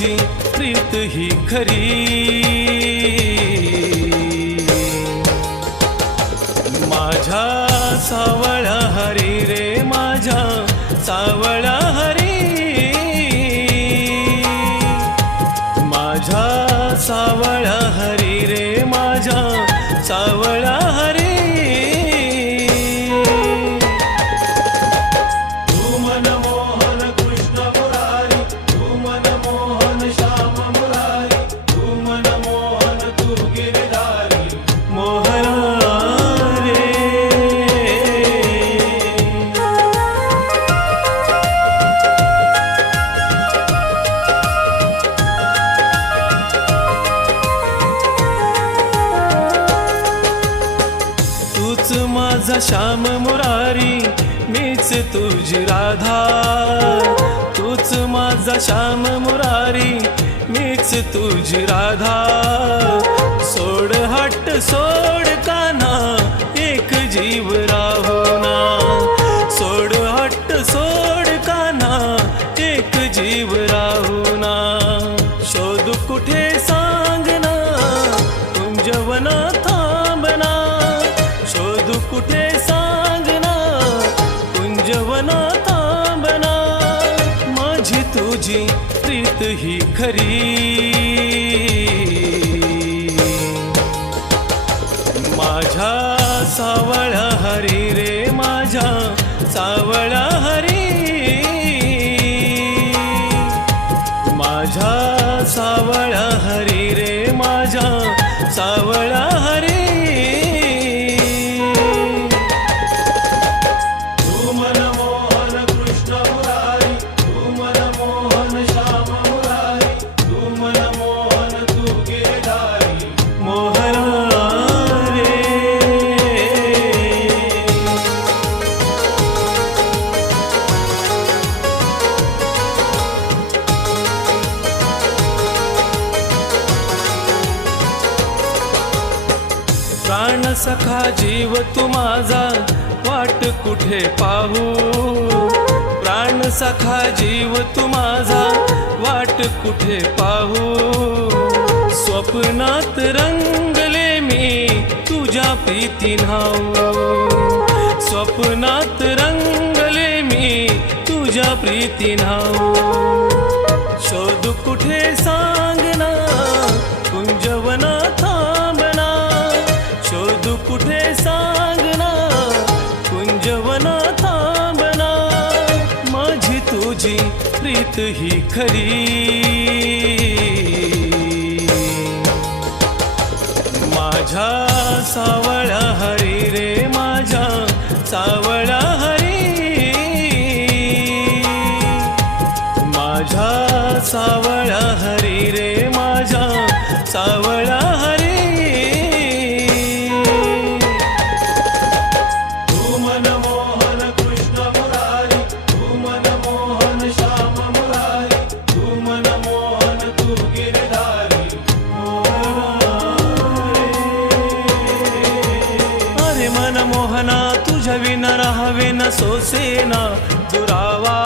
तुझी प्रीत ही खरी। माझ्या सावळ्या हरी रे माझ्या सावळ्या हरी, माझ्या सावळ्या हरी रे माझ्या सावळ्या हरी। तू मनमोहन कृष्ण मुरारी, तू मनमोहन श्याम मुरारी, तू मनमोहन तू गिरधारी मोहना रे। तूच माझा श्याम मुरारी, मीच तुझी राधा। तूच माझा श्याम मुरारी, मीच तुझी राधा। सोड हट्ट सोड कान्हा, एक जीव राहुना। सोड हट्ट सोड कान्हा, एक जीव राहुना। शोध कुठे सांगना, कुंजवना थांबना। शोध कुठे सांगना, कुंजवना थांबना। माझी तुझी प्रीत ही खरी। माझ्या सावळ्या हरी रे माझ्या सावळ्या हरी, माझ्या सावळ्या हरी रे माझ्या सावळ्या हरी। तू मनमोहन कृष्ण मुरारी, तू मनमोहन श्याम मुरारी, तू मनमोहन तू गिरधारी मोहना रे। प्राण सखा जीव तू माझा, वाट कुठे पाहू। प्राण सखा जीव तू माझा, वाट कुठे पाहू। स्वप्नात रंगले मी तुझ्या प्रीती न्हाऊ। स्वप्नात रंगले मी तुझ्या प्रीती न्हाऊ। शोध कुठे सांगना, कुंजवना थांबना। शोध कुठे सांगना, कुंजवना थांबना। माझी तुझी प्रीत ही खरी। माझ्या सावळ्या हरी रे माझ्या सावळ्या हरी, माझ्या सावळ्या हरी रे माझ्या सावळ्या हरी। तू मनमोहन कृष्ण मुरारी, तू मनमोहन श्याम मुरारी, तू मनमोहन तू गिरधारी मोहना रे। अरे मनमोहना तुझ्या विना राहावे न सोसेना दुरावा।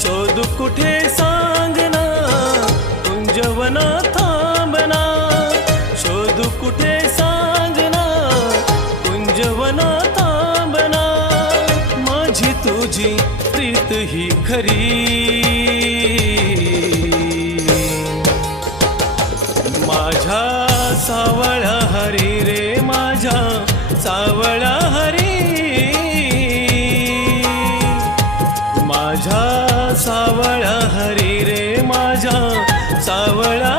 शोध कुठे सांगना, कुंजवना थांबना। शोध कुठे सांगना, कुंजवना थांबना। माझी तुझी प्रीत ही खरी। माझ्या सावळ्या हरी रे माझ्या सावळ्या हरी, माझ्या सावळ्या हरी रे माझ्या सावळ्या